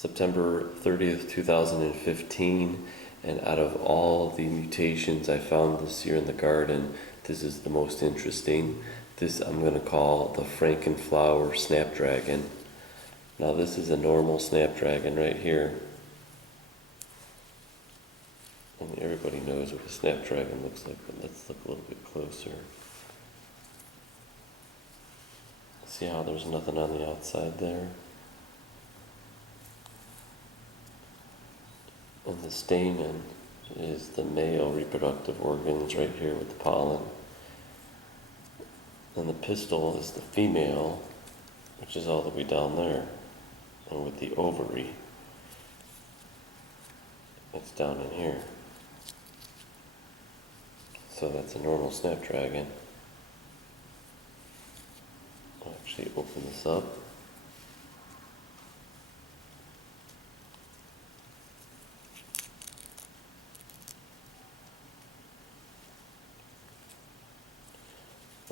September 30th, 2015, and out of all the mutations I found this year in the garden, this is the most interesting. This I'm going to call the Frankenflower Snapdragon. Now this is a normal Snapdragon right here. And everybody knows what a Snapdragon looks like, but let's look a little bit closer. See how there's nothing on the outside there? And the stamen is the male reproductive organs right here with the pollen. And the pistil is the female, which is all the way down there. And with the ovary, it's down in here. So that's a normal Snapdragon. I'll actually open this up.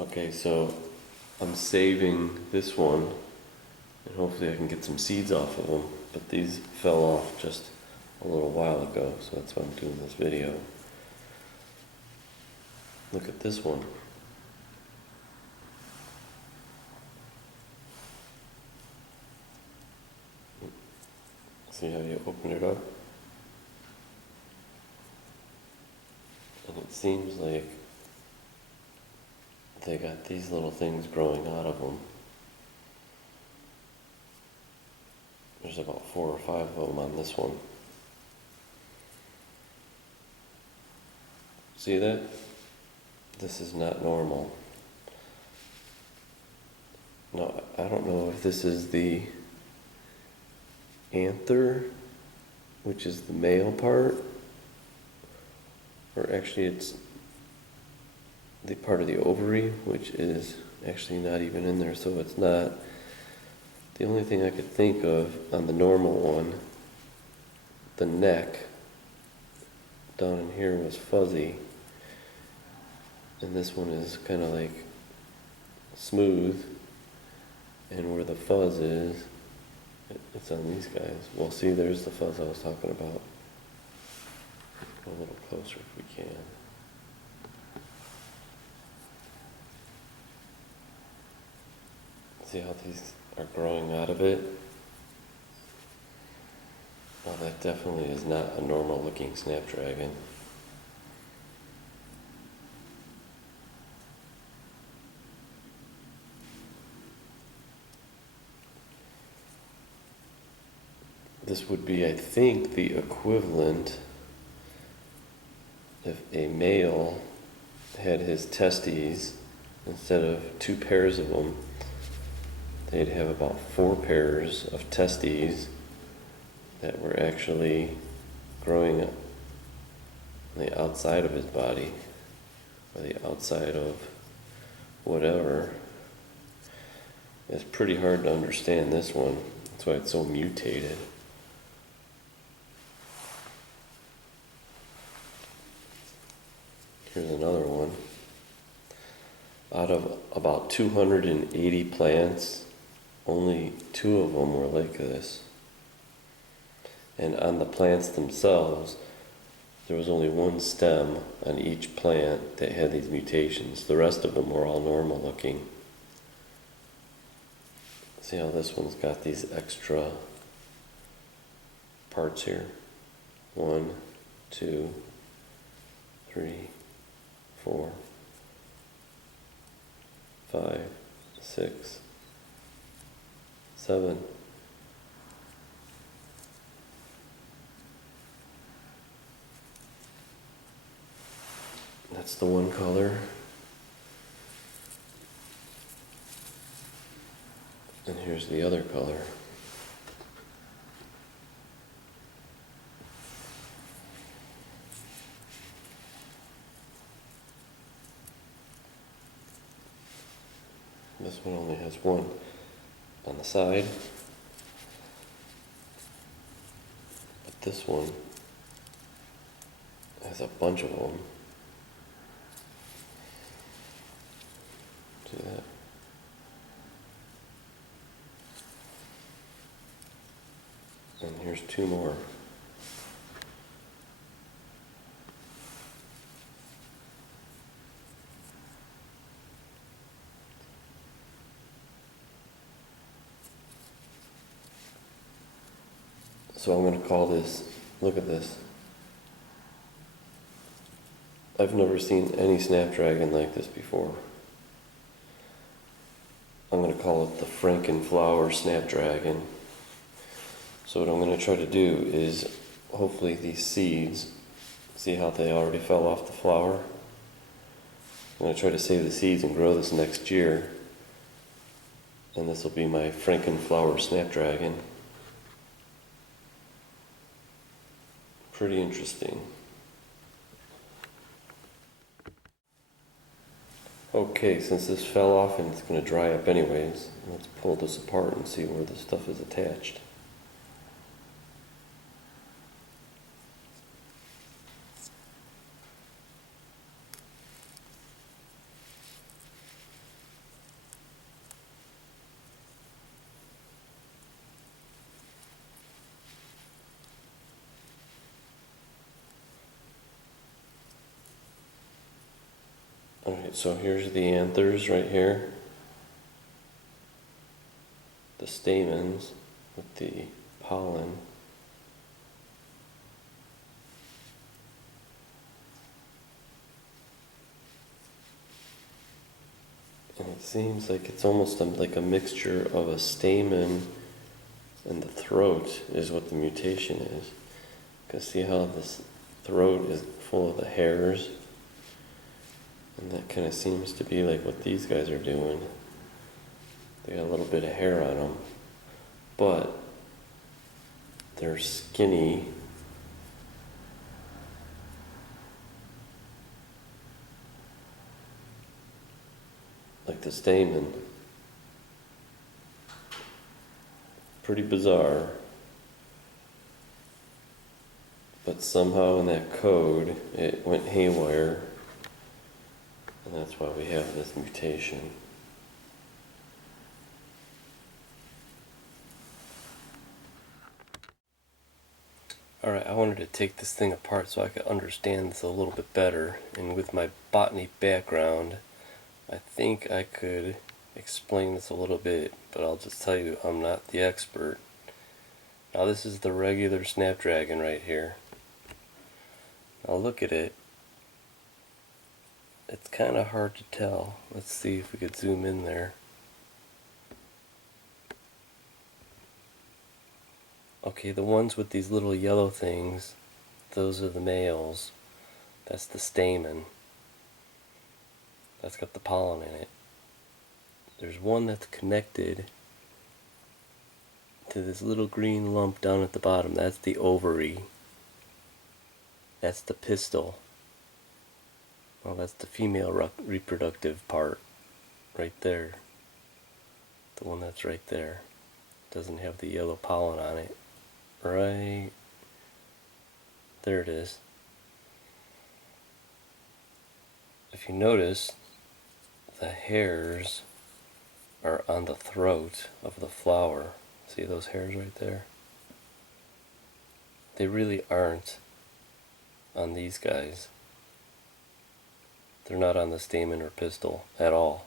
Okay, so I'm saving this one, and hopefully I can get some seeds off of them, but these fell off just a little while ago, so that's why I'm doing this video. Look at this one. See how you open it up? And it seems like they got these little things growing out of them. There's about 4 or 5 of them on this one. See that? This is not normal. Now, I don't know if this is the anther, which is the male part, or actually it's the part of the ovary, which is actually not even in there, so it's not. The only thing I could think of on the normal one, the neck down in here was fuzzy, and this one is kind of like smooth, and where the fuzz is, it's on these guys. Well, see, there's the fuzz I was talking about. Go a little closer if we can. See how these are growing out of it? Well, that definitely is not a normal looking Snapdragon. This would be, I think, the equivalent if a male had his testes, instead of 2 pairs of them, they'd have about 4 pairs of testes that were actually growing on the outside of his body, or the outside of whatever. It's pretty hard to understand this one. That's why it's so mutated. Here's another one. Out of about 280 plants, only 2 of them were like this. And on the plants themselves, there was only 1 stem on each plant that had these mutations. The rest of them were all normal looking. See how this one's got these extra parts here? 1, 2, 3, 4, 5, 6, 7. That's the one color. And here's the other color. This one only has 1 on the side, but this one has a bunch of them. See that? And here's two more. So I'm going to call this, look at this. I've never seen any Snapdragon like this before. I'm going to call it the Frankenflower Snapdragon. So what I'm going to try to do is, hopefully these seeds, see how they already fell off the flower? I'm going to try to save the seeds and grow this next year. And this will be my Frankenflower Snapdragon. Pretty interesting. Okay, since this fell off and it's going to dry up anyways, let's pull this apart and see where the stuff is attached. Alright, so here's the anthers right here. The stamens with the pollen. And it seems like it's almost like a mixture of a stamen and the throat is what the mutation is. Because see how this throat is full of the hairs? And that kind of seems to be like what these guys are doing. They got a little bit of hair on them, but they're skinny. Like the stamen. Pretty bizarre. But somehow in that code, it went haywire. And that's why we have this mutation. Alright, I wanted to take this thing apart so I could understand this a little bit better. And with my botany background, I think I could explain this a little bit, but I'll just tell you I'm not the expert. Now this is the regular Snapdragon right here. Now look at it. It's kind of hard to tell. Let's see if we could zoom in there. Okay, the ones with these little yellow things, those are the males. That's the stamen. That's got the pollen in it. There's one that's connected to this little green lump down at the bottom. That's the ovary. That's the pistil. Well, that's the female reproductive part right there. The one that's right there. Doesn't have the yellow pollen on it. Right there it is. If you notice, the hairs are on the throat of the flower. See those hairs right there? They really aren't on these guys. They're not on the stamen or pistil at all.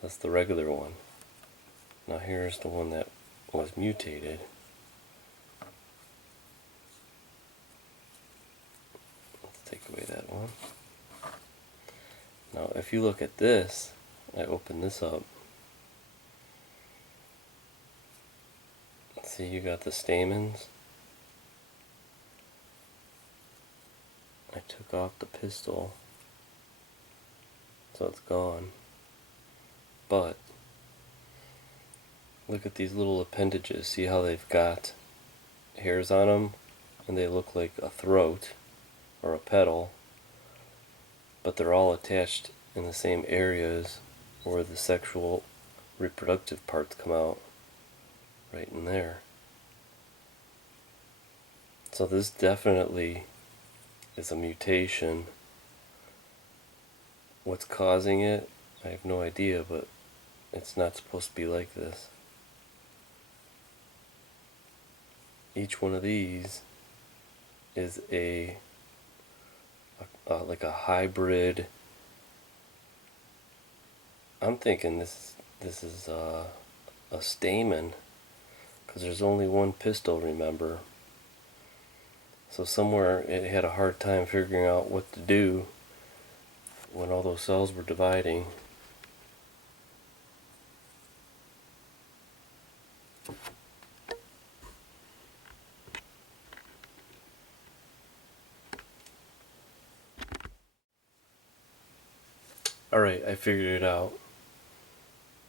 That's the regular one. Now here's the one that was mutated. Let's take away that one. Now if you look at this, I open this up. See, you got the stamens. I took off the pistil, so it's gone. But look at these little appendages. See how they've got hairs on them, and they look like a throat or a petal, but they're all attached in the same areas where the sexual reproductive parts come out, right in there. So this definitely is a mutation. What's causing it, I have no idea, but it's not supposed to be like this. each one of these is like a hybrid. I'm thinking this is a stamen, because there's only one pistil, remember? So somewhere it had a hard time figuring out what to do when all those cells were dividing. Alright, I figured it out.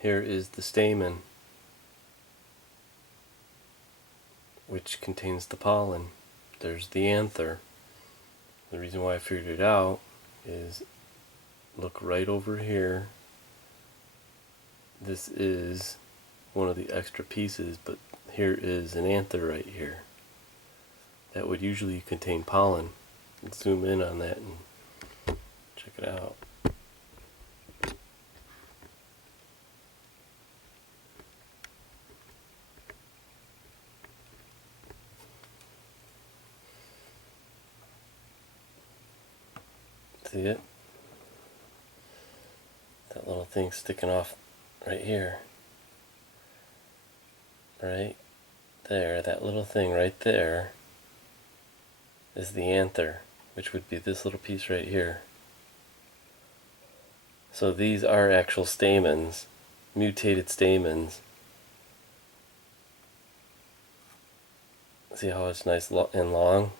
Here is the stamen, which contains the pollen. There's the anther. The reason why I figured it out is, look right over here. This is one of the extra pieces, but here is an anther right here. That would usually contain pollen. Let's zoom in on that and check it out. See it? That little thing sticking off right here. Right there, that little thing right there is the anther, which would be this little piece right here. So these are actual stamens, mutated stamens. See how it's nice and long?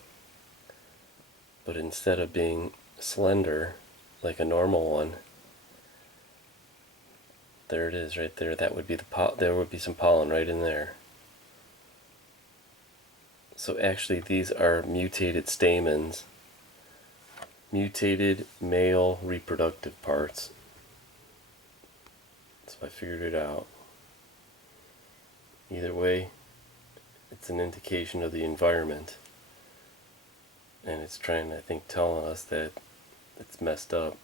But instead of being slender like a normal one, there it is right there. That would be there would be some pollen right in there. So actually these are mutated stamens, mutated male reproductive parts. So I figured it out. Either way, it's an indication of the environment, and it's trying, I think, telling us that it's messed up.